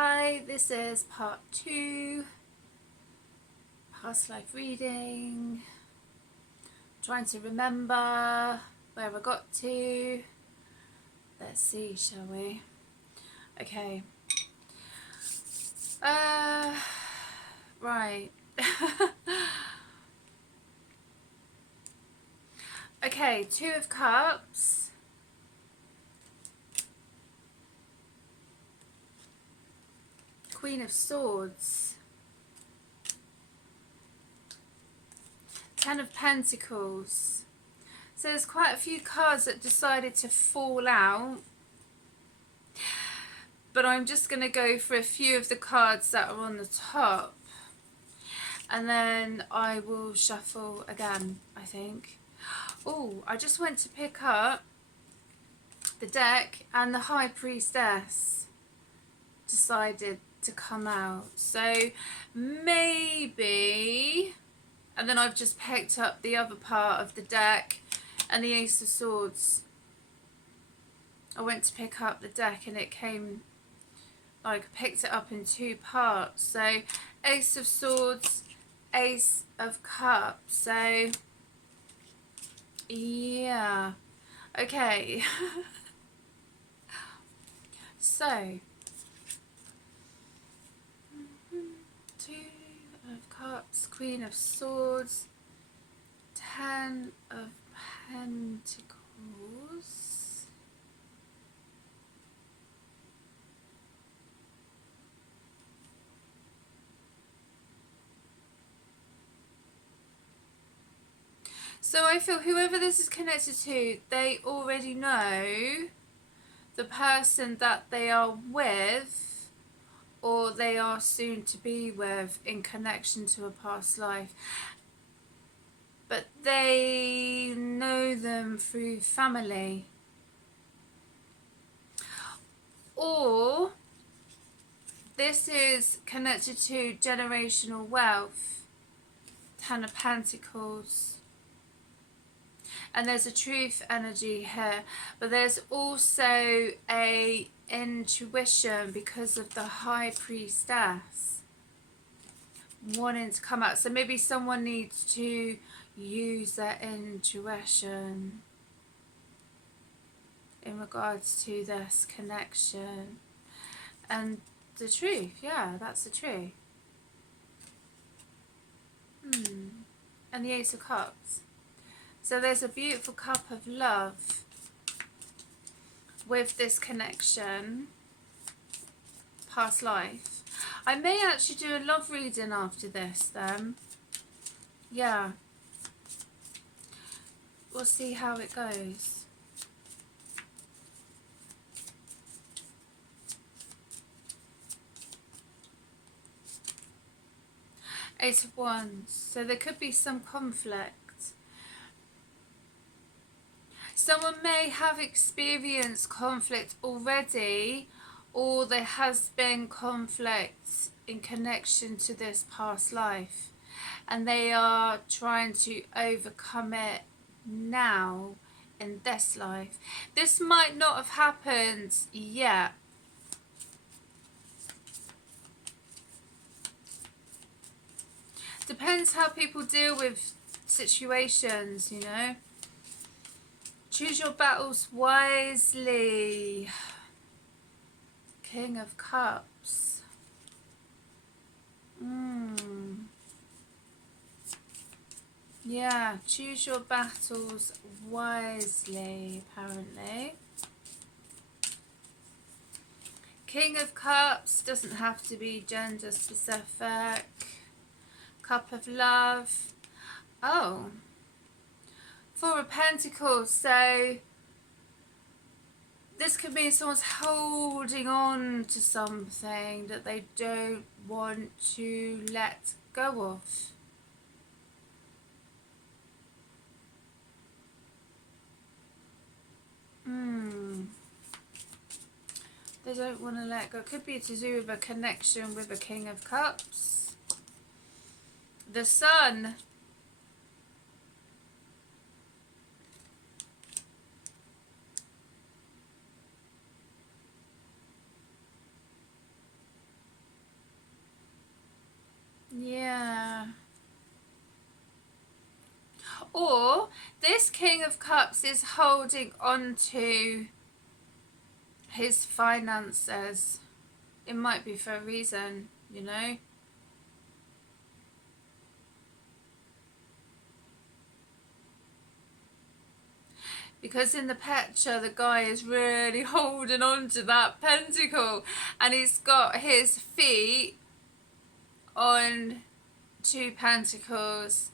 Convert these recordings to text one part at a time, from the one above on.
Hi, this is part 2, past life reading. Trying to remember where I got to. Let's see, shall we? Okay. Right. Okay, 2 of Cups. Queen of Swords. 10 of Pentacles. So there's quite a few cards that decided to fall out. But I'm just going to go for a few of the cards that are on the top. And then I will shuffle again, I think. Oh, I just went to pick up the deck and the High Priestess decided to come out. So maybe... And then I've just picked up the other part of the deck and the Ace of Swords. I went to pick up the deck and it came, like, picked it up in 2 parts. So Ace of Swords, Ace of Cups. So yeah, okay. So 2 of Cups, Queen of Swords, 10 of Pentacles, so I feel whoever this is connected to, they already know the person that they are with or they are soon to be with in connection to a past life. But they know them through family. Or this is connected to generational wealth. 10 of Pentacles. And there's a truth energy here. But there's also a intuition because of the High Priestess wanting to come out. So maybe someone needs to use their intuition in regards to this connection. And the truth, yeah, that's the truth. And the Ace of Cups. So there's a beautiful cup of love with this connection, past life. I may actually do a love reading after this then. Yeah. We'll see how it goes. Ace of Wands. So there could be some conflict. Someone may have experienced conflict already, or there has been conflict in connection to this past life, and they are trying to overcome it now in this life. This might not have happened yet. Depends how people deal with situations, you know. Choose your battles wisely. King of Cups. Yeah, choose your battles wisely, apparently. King of Cups doesn't have to be gender specific. Cup of Love. Oh. 4 of Pentacles. So this could mean someone's holding on to something that they don't want to let go of. They don't want to let go. It could be to do with a connection with a King of Cups. The Sun. This King of Cups is holding on to his finances. It might be for a reason, you know. Because in the picture, the guy is really holding on to that pentacle, and he's got his feet on 2 pentacles,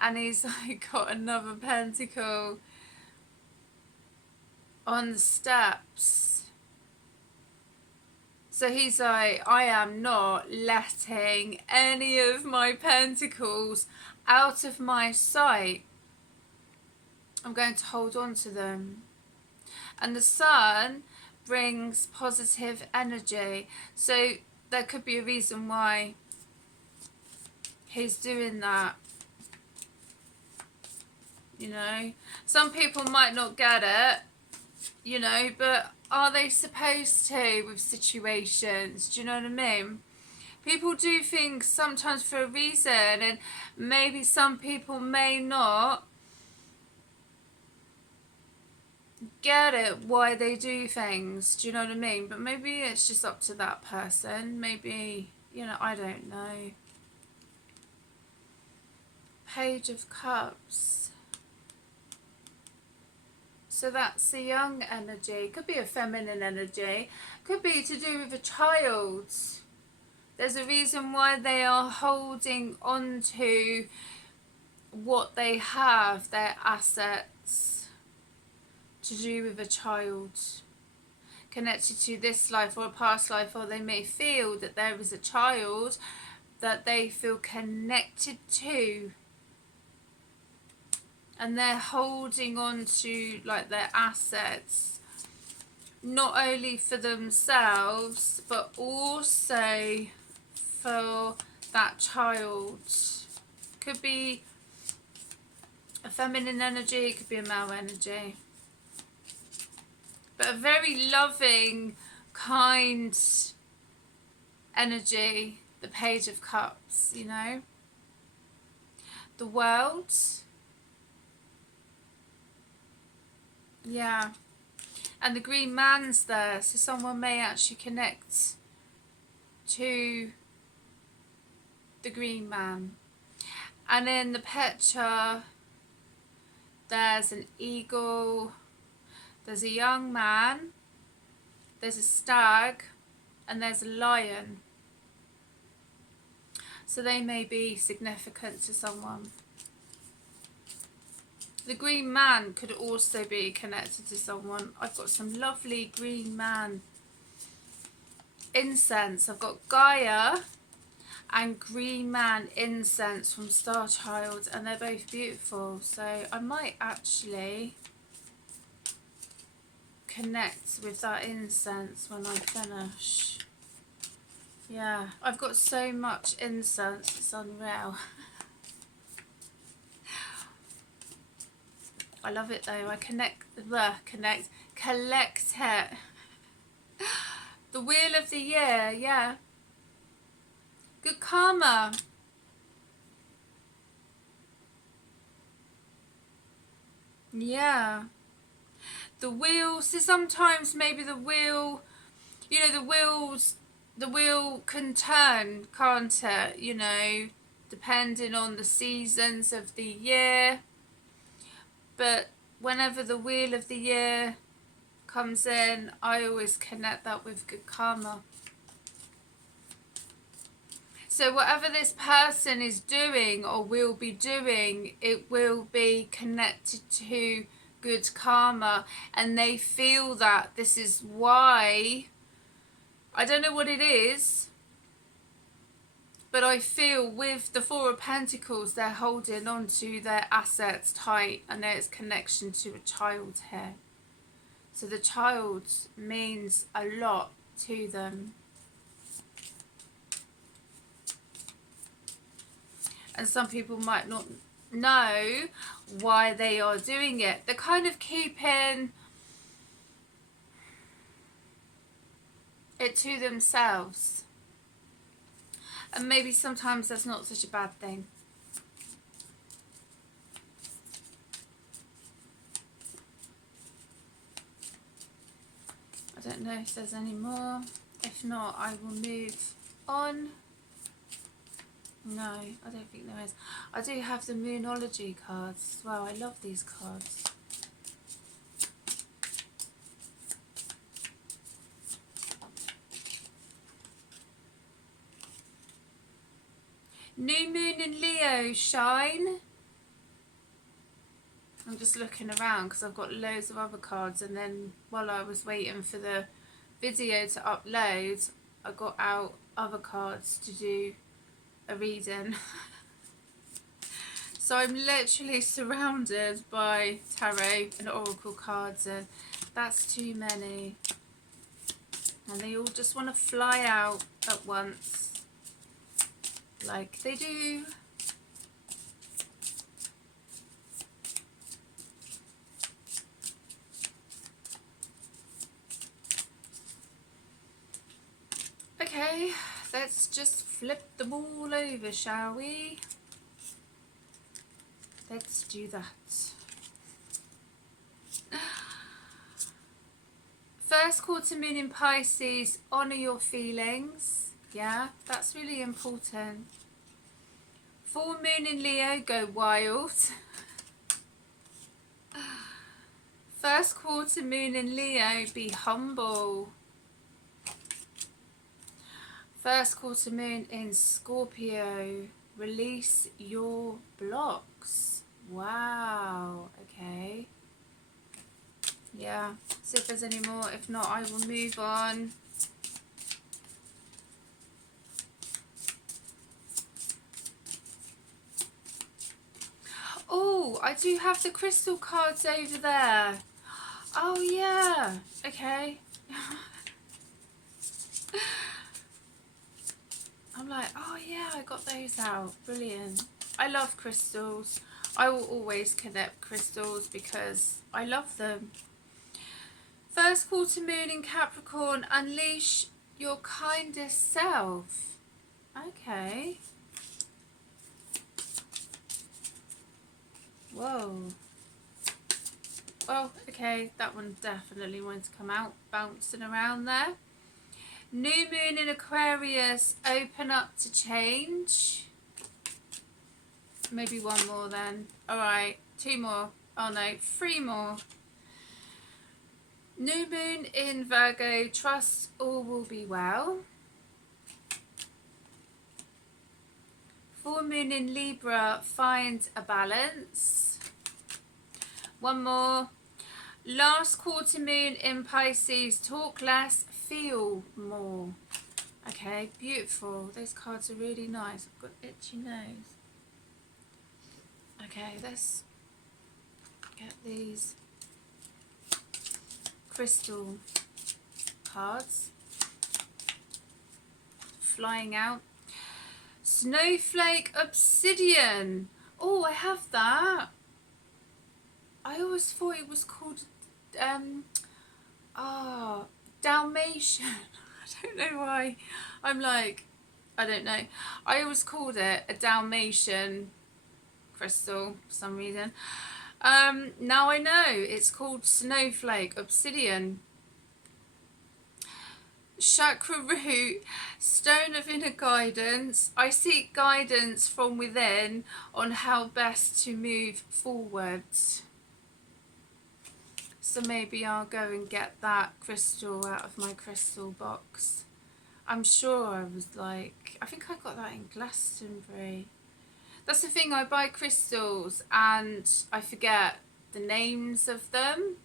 and he's like got another pentacle on the steps. So he's like, I am not letting any of my pentacles out of my sight. I'm going to hold on to them. And the sun brings positive energy. So there could be a reason why he's doing that. You know, some people might not get it, you know, but are they supposed to with situations? Do you know what I mean? People do things sometimes for a reason, and maybe some people may not get it why they do things. Do you know what I mean? But maybe it's just up to that person. Maybe, you know, I don't know. Page of Cups. So that's the young energy. Could be a feminine energy. Could be to do with a child. There's a reason why they are holding on to what they have, their assets, to do with a child. Connected to this life or a past life, or they may feel that there is a child that they feel connected to. And they're holding on to like their assets, not only for themselves, but also for that child. Could be a feminine energy, could be a male energy. But a very loving, kind energy, the Page of Cups, you know. The World. Yeah, and the Green Man's there, so someone may actually connect to the Green Man. And in the picture, there's an eagle, there's a young man, there's a stag, and there's a lion. So they may be significant to someone. The Green Man could also be connected to someone. I've got some lovely Green Man incense. I've got Gaia and Green Man incense from Star Child, and they're both beautiful. So I might actually connect with that incense when I finish. Yeah, I've got so much incense, it's unreal. I love it though. I collect it. The Wheel of the Year, yeah. Good karma. Yeah. The wheel, so sometimes maybe the wheel, you know, the wheel can turn, can't it? You know, depending on the seasons of the year. But whenever the Wheel of the Year comes in, I always connect that with good karma. So whatever this person is doing or will be doing, it will be connected to good karma, and they feel that this is why. I don't know what it is, but I feel with the Four of Pentacles, they're holding on to their assets tight, and there's connection to a child here. So the child means a lot to them. And some people might not know why they are doing it. They're kind of keeping it to themselves. And maybe sometimes that's not such a bad thing. don't know if there's any more. If not, I will move on. No, I don't think there is. I do have the Moonology cards as well. I love these cards. New Moon in Leo, shine. I'm just looking around because I've got loads of other cards, and then while I was waiting for the video to upload, I got out other cards to do a reading. So I'm literally surrounded by tarot and oracle cards, and that's too many. And they all just want to fly out at once, like they do. Okay, let's just flip them all over, shall we? Let's do that. First quarter moon in Pisces, honour your feelings. Yeah, that's really important. Full moon in Leo, go wild. First quarter moon in Leo, be humble. First quarter moon in Scorpio, release your blocks. Wow, okay. Yeah, see if there's any more. If not, I will move on. Oh, I do have the crystal cards over there. Oh, yeah. Okay. I'm like, oh yeah, I got those out. Brilliant. I love crystals. I will always connect crystals because I love them. First quarter moon in Capricorn, unleash your kindest self. Okay. Whoa. Well, okay, that one definitely wants to come out, bouncing around there. New moon in Aquarius, open up to change. Maybe one more then. Alright, two more. Oh no, three more. New moon in Virgo, trust all will be well. Full moon in Libra, find a balance. One more. Last quarter moon in Pisces, talk less, feel more. Okay, beautiful. Those cards are really nice. I've got itchy nose. Okay, let's get these crystal cards flying out. Snowflake Obsidian. Oh, I have that. I always thought it was called Dalmatian. I don't know why. I'm like, I don't know. I always called it a Dalmatian crystal for some reason. Now I know it's called Snowflake Obsidian. Chakra root, stone of inner guidance. I seek guidance from within on how best to move forwards. So maybe I'll go and get that crystal out of my crystal box. I'm sure I was like, I think I got that in Glastonbury. That's the thing, I buy crystals and I forget the names of them.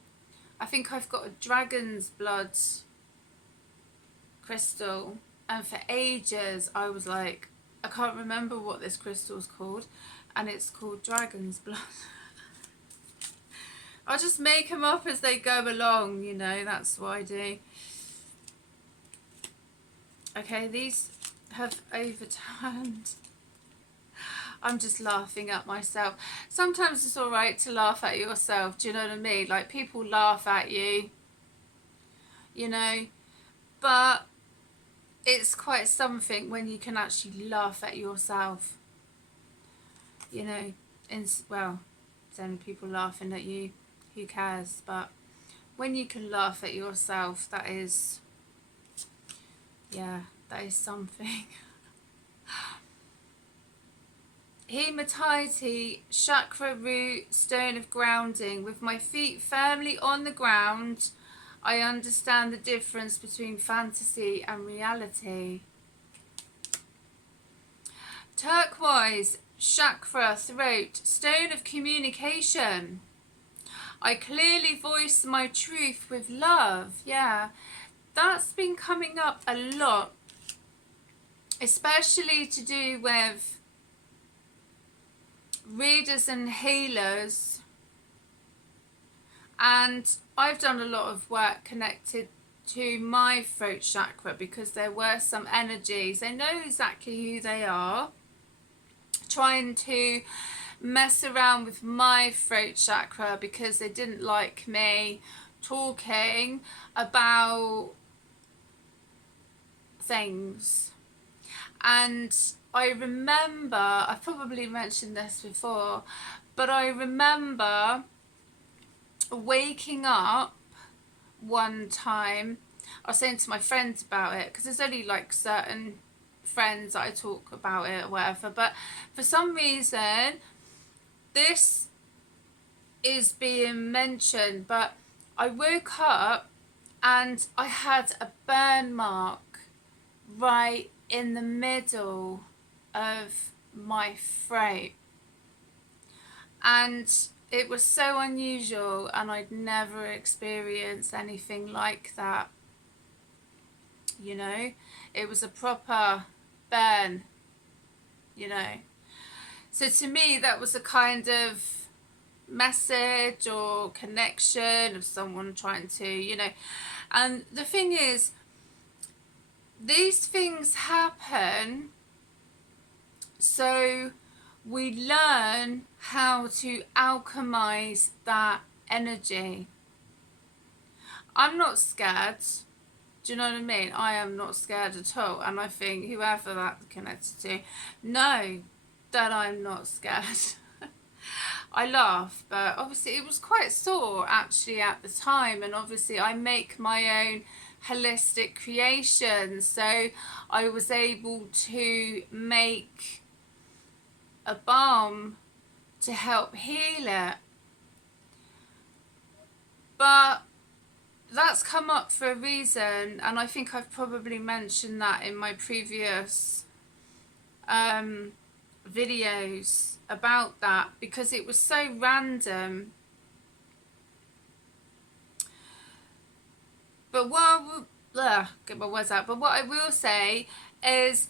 I think I've got a dragon's blood crystal, and for ages I was like, I can't remember what this crystal's called, and it's called dragon's blood. I'll just make them up as they go along, you know, that's what I do. Okay, these have overturned. I'm just laughing at myself. Sometimes it's alright to laugh at yourself, do you know what I mean? Like, people laugh at you, you know, but it's quite something when you can actually laugh at yourself, you know. Well, it's only people laughing at you, who cares? But When you can laugh at yourself, that is, yeah, that is something. Hematite, chakra root, stone of grounding. With my feet firmly on the ground, I understand the difference between fantasy and reality. Turquoise, chakra, throat, stone of communication. I clearly voice my truth with love. Yeah, that's been coming up a lot, especially to do with readers and healers. And I've done a lot of work connected to my throat chakra because there were some energies. I know exactly who they are, trying to mess around with my throat chakra because they didn't like me talking about things. And I remember, I've probably mentioned this before, but I remember waking up one time. I was saying to my friends about it because there's only like certain friends that I talk about it or whatever, but for some reason this is being mentioned. But I woke up and I had a burn mark right in the middle of my throat, and it was so unusual, and I'd never experienced anything like that. You know, it was a proper burn, you know. So to me, that was a kind of message or connection of someone trying to, you know. And the thing is, these things happen so we learn how to alchemize that energy. I'm not scared. Do you know what I mean? I am not scared at all. And I think whoever that connected to, know that I'm not scared. I laugh, but obviously it was quite sore actually at the time. And obviously I make my own holistic creations. So I was able to make a balm to help heal it. But that's come up for a reason, and I think I've probably mentioned that in my previous videos about that, because it was so random. But get my words out. But what I will say is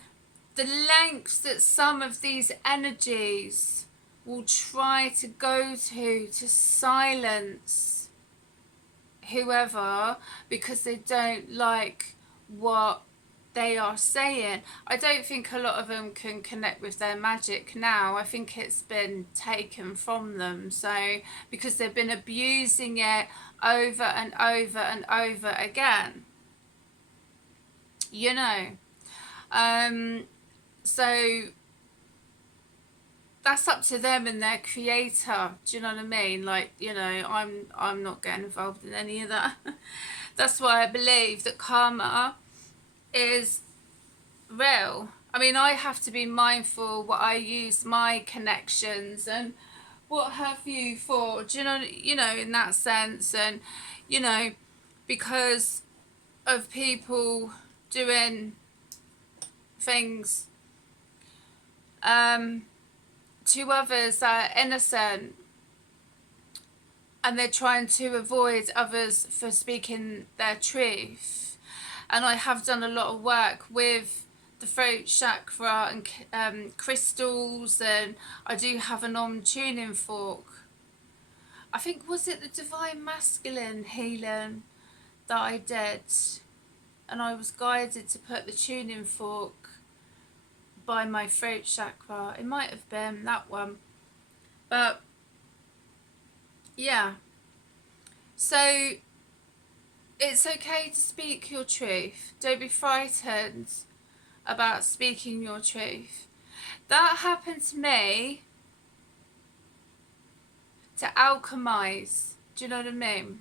the lengths that some of these energies will try to go to silence whoever because they don't like what they are saying. I don't think a lot of them can connect with their magic now. I think it's been taken from them. So because they've been abusing it over and over and over again, you know. So that's up to them and their creator. Do you know what I mean? Like, you know, I'm not getting involved in any of that. That's why I believe that karma is real. I mean, I have to be mindful what I use my connections and what have you for. Do you know, in that sense, and you know, because of people doing things to others that are innocent, and they're trying to avoid others for speaking their truth. And I have done a lot of work with the throat chakra and crystals, and I do have an tuning fork. I think, was it the Divine Masculine healing that I did? And I was guided to put the tuning fork by my throat chakra. It might have been that one. But yeah. So it's okay to speak your truth. Don't be frightened about speaking your truth. That happened to me to alchemize. Do you know what I mean?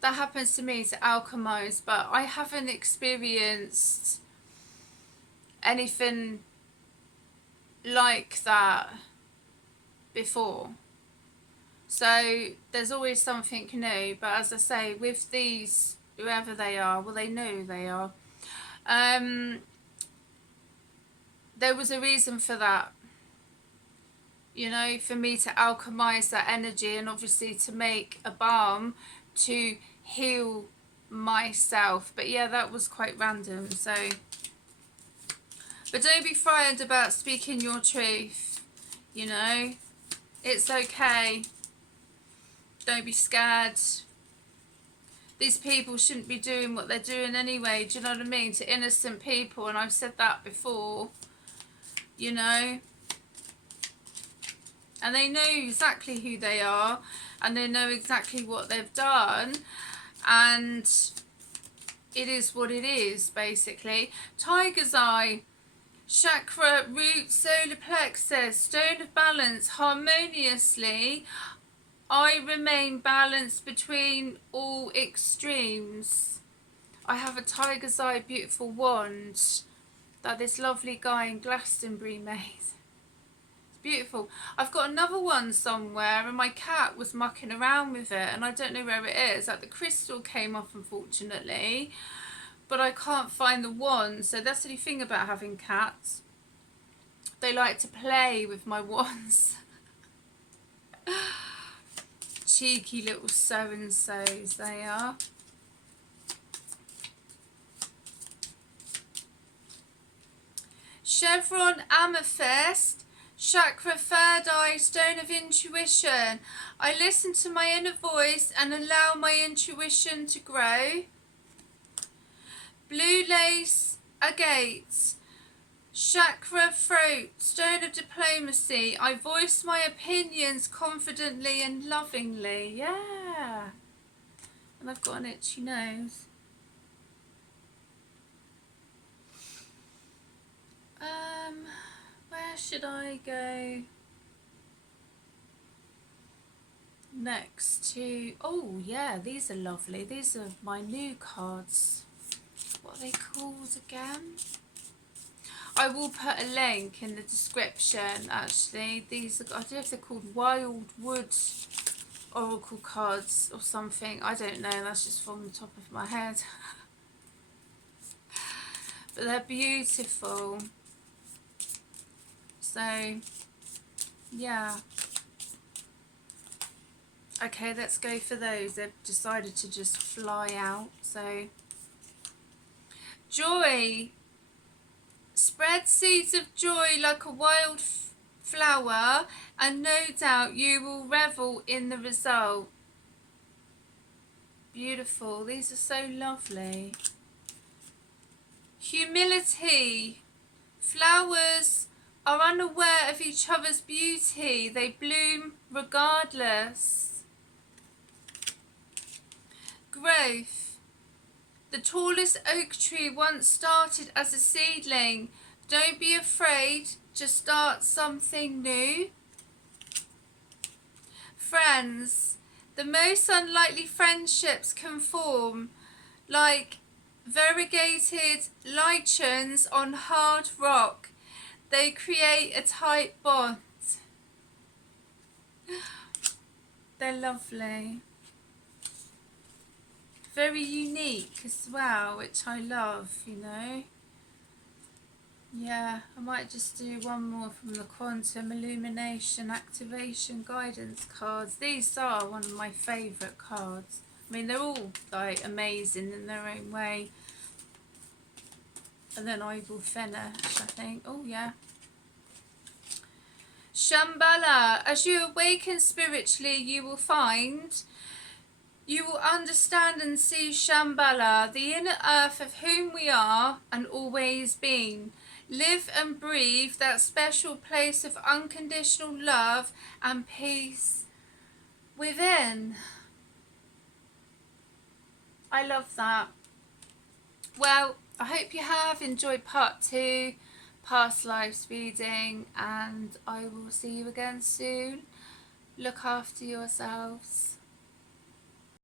that happens to me, to alchemize, but I haven't experienced anything like that before. So there's always something new, but as I say, with these, whoever they are, well, they know who they are. There was a reason for that, you know, for me to alchemize that energy, and obviously to make a balm to heal myself. But yeah, that was quite random. So, but don't be frightened about speaking your truth, you know, it's okay. Don't be scared. These people shouldn't be doing what they're doing anyway, do you know what I mean, to innocent people, and I've said that before, you know, and they know exactly who they are, and they know exactly what they've done, and it is what it is, basically. Tiger's Eye, chakra, root, solar plexus, stone of balance, harmoniously. I remain balanced between all extremes. I have a tiger's eye beautiful wand that this lovely guy in Glastonbury made. It's beautiful. I've got another one somewhere, and my cat was mucking around with it, and I don't know where it is. Like, the crystal came off, unfortunately, but I can't find the wand. So that's the thing about having cats. They like to play with my wands. Cheeky little so-and-sos they are. Chevron amethyst, chakra, third eye, stone of intuition. I listen to my inner voice and allow my intuition to grow. Blue lace agates, chakra, throat, stone of diplomacy. I voice my opinions confidently and lovingly. Yeah. And I've got an itchy nose. Where should I go next to? Oh yeah, these are lovely. These are my new cards. What are they called again? I will put a link in the description, actually. These are, I don't know if they're called Wild Wood Oracle cards or something. I don't know, that's just from the top of my head. But they're beautiful. So, yeah. Okay, let's go for those. They've decided to just fly out. So, joy. Spread seeds of joy like a wild flower, and no doubt you will revel in the result. Beautiful. These are so lovely. Humility. Flowers are unaware of each other's beauty. They bloom regardless. Growth. The tallest oak tree once started as a seedling. Don't be afraid, just start something new. Friends. The most unlikely friendships can form like variegated lichens on hard rock. They create a tight bond. They're lovely. Very unique as well, which I love, you know. Yeah, I might just do one more from the Quantum Illumination Activation Guidance cards. These are one of my favourite cards. I mean, they're all like amazing in their own way. And then I will finish, I think. Oh yeah. Shambhala. As you awaken spiritually, you will understand and see Shambhala, the inner earth of whom we are and always been. Live and breathe that special place of unconditional love and peace within. I love that. Well, I hope you have enjoyed part 2, past lives reading, and I will see you again soon. Look after yourselves.